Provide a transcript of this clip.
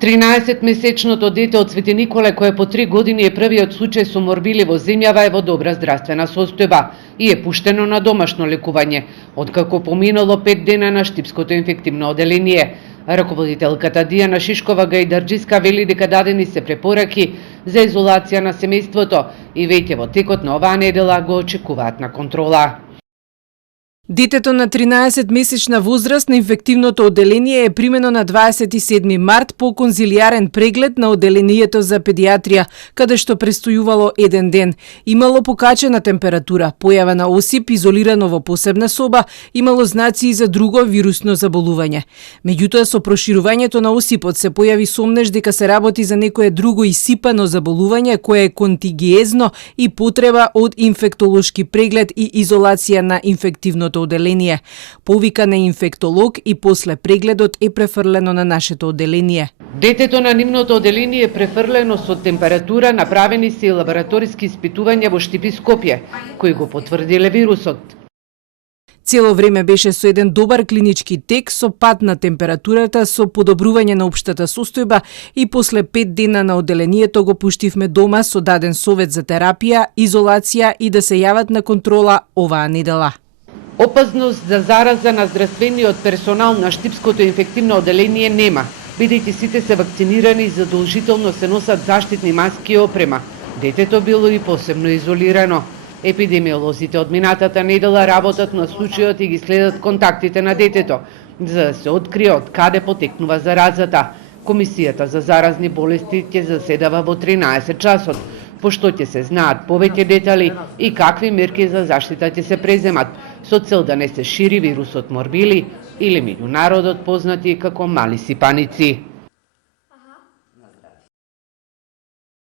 13-месечното дете од Свети Николе, кое по 3 години е првиот случај со морбили во земјава, е во добра здравствена состојба и е пуштено на домашно лекување, откако поминало 5 дена на Штипското инфективно оделение. Раководителката Дијана Шишкова Гајдарџиска вели дека дадени се препораки за изолација на семејството и веќе во текот на оваа недела го очекуваат на контрола. Детето на 13-месечна возраст на инфективното оделение е примено на 27 март по конзилијарен преглед на оделението за педиатрија, каде што престојувало еден ден. Имало покачена температура, појава на осип, изолирано во посебна соба, имало знаци и за друго вирусно заболување. Меѓутоа, со проширувањето на осипот се појави сомнеж дека се работи за некое друго исипано заболување кое е контигиезно и потреба од инфектолошки преглед и изолација на инфективното оделение. Повикан е инфектолог и после прегледот е префрлено на нашето оделение. Детето на нивното оделение е префрлено со температура, направени се и лабораториски испитувања во Штип и Скопје, кои го потврдиле вирусот. Цело време беше со еден добар клинички тек, со пад на температурата, со подобрување на општата состојба и после 5 дена на оделението го пуштивме дома со даден совет за терапија, изолација и да се јават на контрола оваа недела. Опасност за зараза на здравствениот персонал на Штипското инфективно оделение нема, бидејќи сите се вакцинирани и задолжително се носат заштитни маски и опрема. Детето било и посебно изолирано. Епидемиолозите од минатата недела работат на случајот и ги следат контактите на детето, за да се открие од каде потекнува заразата. Комисијата за заразни болести ќе заседава во 13 часот, пошто ќе се знаат повеќе детали и какви мерки за заштита ќе се преземат, со цел да не се шири вирусот морбили или меѓу народот познати како мали сипаници.